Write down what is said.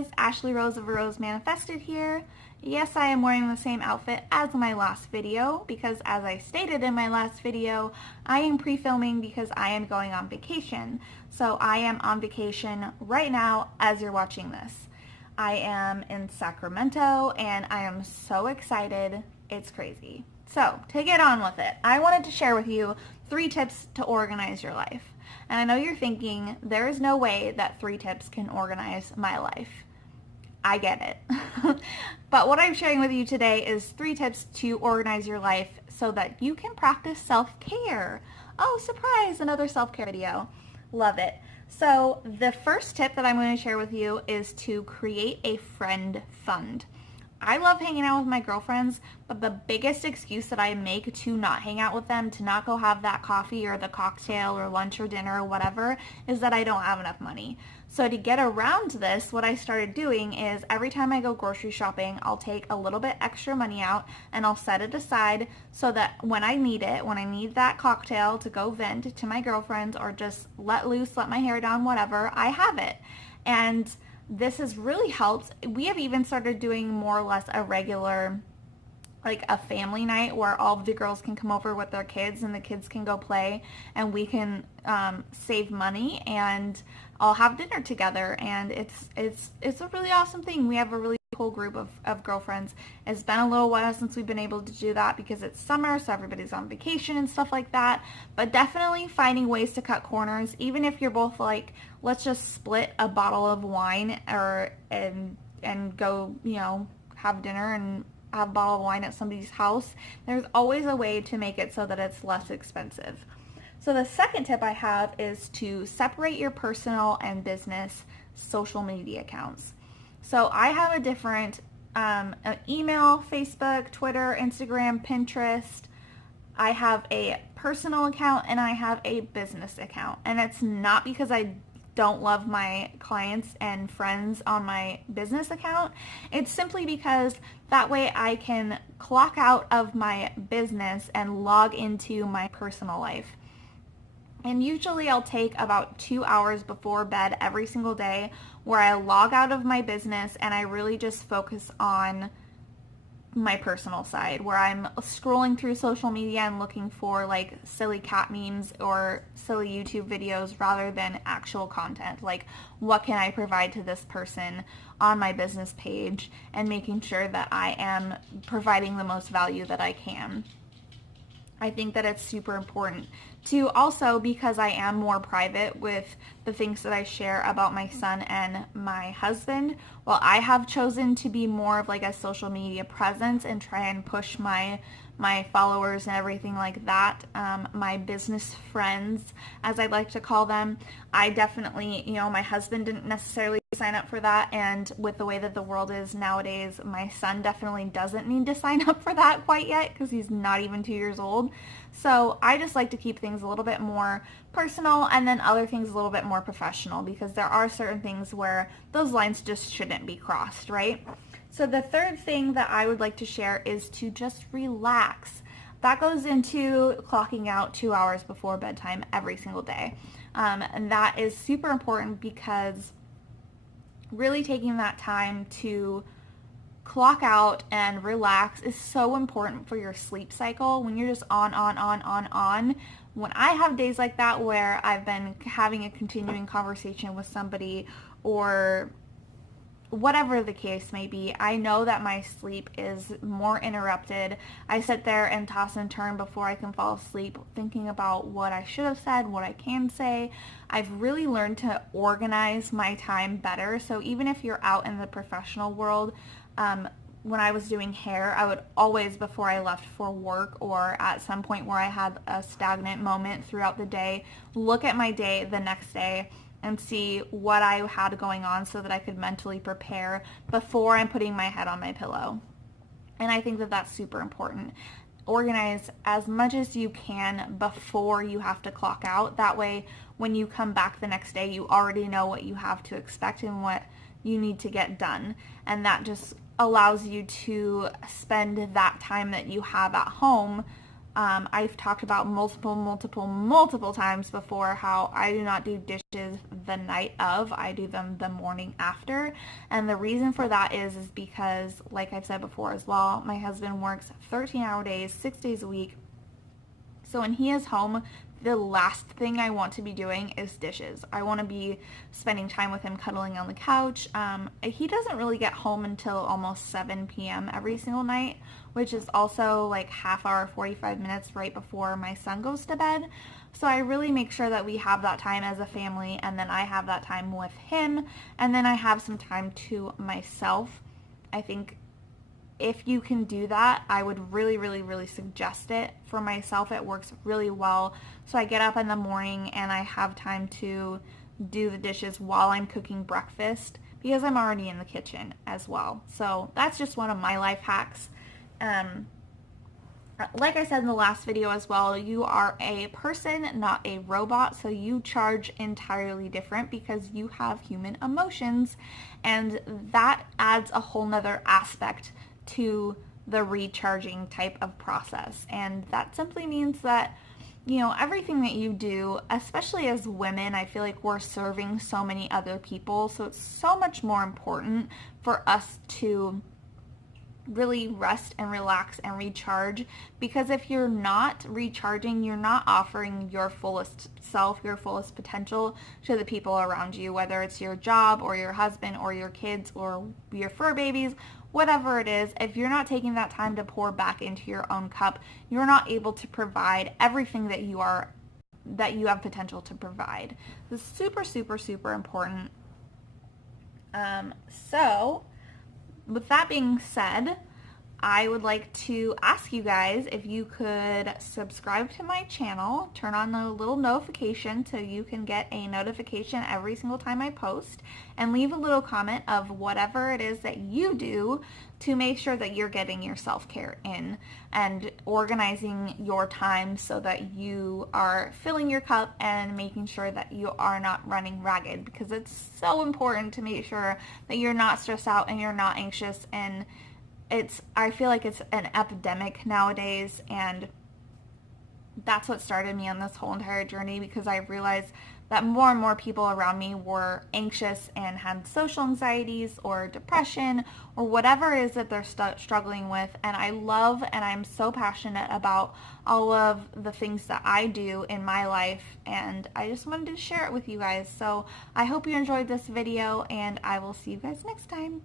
guys, Ashley Rose of Rose Manifested here. Yes, I am wearing the same outfit as my last video because as I stated in my last video, I am pre-filming because I am going on vacation. So I am on vacation right now as you're watching this. I am in Sacramento and I am so excited. It's crazy. So to get on with it, I wanted to share with you 3 tips to organize your life. And I know you're thinking, there is no way that 3 tips can organize my life. I get it. But what I'm sharing with you today is 3 tips to organize your life so that you can practice self-care. Oh, surprise, another self-care video. Love it. So the first tip that I'm going to share with you is to create a friend fund. I love hanging out with my girlfriends, but the biggest excuse that I make to not hang out with them, to not go have that coffee or the cocktail or lunch or dinner or whatever, is that I don't have enough money. So to get around this, what I started doing is every time I go grocery shopping, I'll take a little bit extra money out and I'll set it aside so that when I need it, when I need that cocktail to go vent to my girlfriends or just let loose, let my hair down, whatever, I have it. And this has really helped. We have even started doing more or less a regular, like a family night where all of the girls can come over with their kids and the kids can go play and we can save money and all have dinner together. And it's a really awesome thing. We have a really cool group of girlfriends. It's been a little while since we've been able to do that because it's summer, so everybody's on vacation and stuff like that. But definitely finding ways to cut corners, even if you're both like, let's just split a bottle of wine and go, you know, have dinner and have a bottle of wine at somebody's house. There's always a way to make it so that it's less expensive. So the second tip I have is to separate your personal and business social media accounts. So I have a different email, Facebook, Twitter, Instagram, Pinterest. I have a personal account and I have a business account. And it's not because I don't love my clients and friends on my business account. It's simply because that way I can clock out of my business and log into my personal life. And usually I'll take about 2 hours before bed every single day where I log out of my business and I really just focus on my personal side, where I'm scrolling through social media and looking for like silly cat memes or silly YouTube videos rather than actual content. Like, what can I provide to this person on my business page, and making sure that I am providing the most value that I can. I think that it's super important to also, because I am more private with the things that I share about my son and my husband, while I have chosen to be more of like a social media presence and try and push my followers and everything like that, my business friends, as I like to call them, I definitely, you know, my husband didn't necessarily sign up for that, and with the way that the world is nowadays, my son definitely doesn't need to sign up for that quite yet because he's not even 2 years old. So I just like to keep things a little bit more personal and then other things a little bit more professional, because there are certain things where those lines just shouldn't be crossed, right? So the third thing that I would like to share is to just relax. That goes into clocking out 2 hours before bedtime every single day. And that is super important because really taking that time to clock out and relax is so important for your sleep cycle. When you're just on. When I have days like that where I've been having a continuing conversation with somebody or whatever the case may be, I know that my sleep is more interrupted. I sit there and toss and turn before I can fall asleep, thinking about what I should have said, what I can say. I've really learned to organize my time better. So even if you're out in the professional world, when I was doing hair, I would always, before I left for work or at some point where I had a stagnant moment throughout the day, look at my day the next day and see what I had going on so that I could mentally prepare before I'm putting my head on my pillow. And I think that that's super important. Organize as much as you can before you have to clock out. That way, when you come back the next day, you already know what you have to expect and what you need to get done. And that just allows you to spend that time that you have at home I've talked about multiple times before how I do not do dishes the night of. I do them the morning after. And the reason for that is because, like I've said before as well, my husband works 13-hour days, 6 days a week. So when he is home, the last thing I want to be doing is dishes. I want to be spending time with him cuddling on the couch. He doesn't really get home until almost 7 p.m. every single night, which is also like half hour, 45 minutes right before my son goes to bed. So I really make sure that we have that time as a family, and then I have that time with him, and then I have some time to myself. I think if you can do that, I would really suggest it. For myself, it works really well. So I get up in the morning and I have time to do the dishes while I'm cooking breakfast because I'm already in the kitchen as well. So that's just one of my life hacks. Like I said in the last video as well, you are a person, not a robot, so you charge entirely different because you have human emotions, and that adds a whole nother aspect to the recharging type of process. And that simply means that, you know, everything that you do, especially as women, I feel like we're serving so many other people, so it's so much more important for us to really rest and relax and recharge, because if you're not recharging, you're not offering your fullest self, your fullest potential to the people around you, whether it's your job or your husband or your kids or your fur babies, whatever it is. If you're not taking that time to pour back into your own cup, you're not able to provide everything that you have potential to provide. This is super important. So with that being said, I would like to ask you guys if you could subscribe to my channel, turn on the little notification so you can get a notification every single time I post, and leave a little comment of whatever it is that you do to make sure that you're getting your self-care in and organizing your time so that you are filling your cup and making sure that you are not running ragged, because it's so important to make sure that you're not stressed out and you're not anxious. And I feel like it's an epidemic nowadays, and that's what started me on this whole entire journey, because I realized that more and more people around me were anxious and had social anxieties or depression or whatever it is that they're struggling with. And I love and I'm so passionate about all of the things that I do in my life, and I just wanted to share it with you guys. So I hope you enjoyed this video, and I will see you guys next time.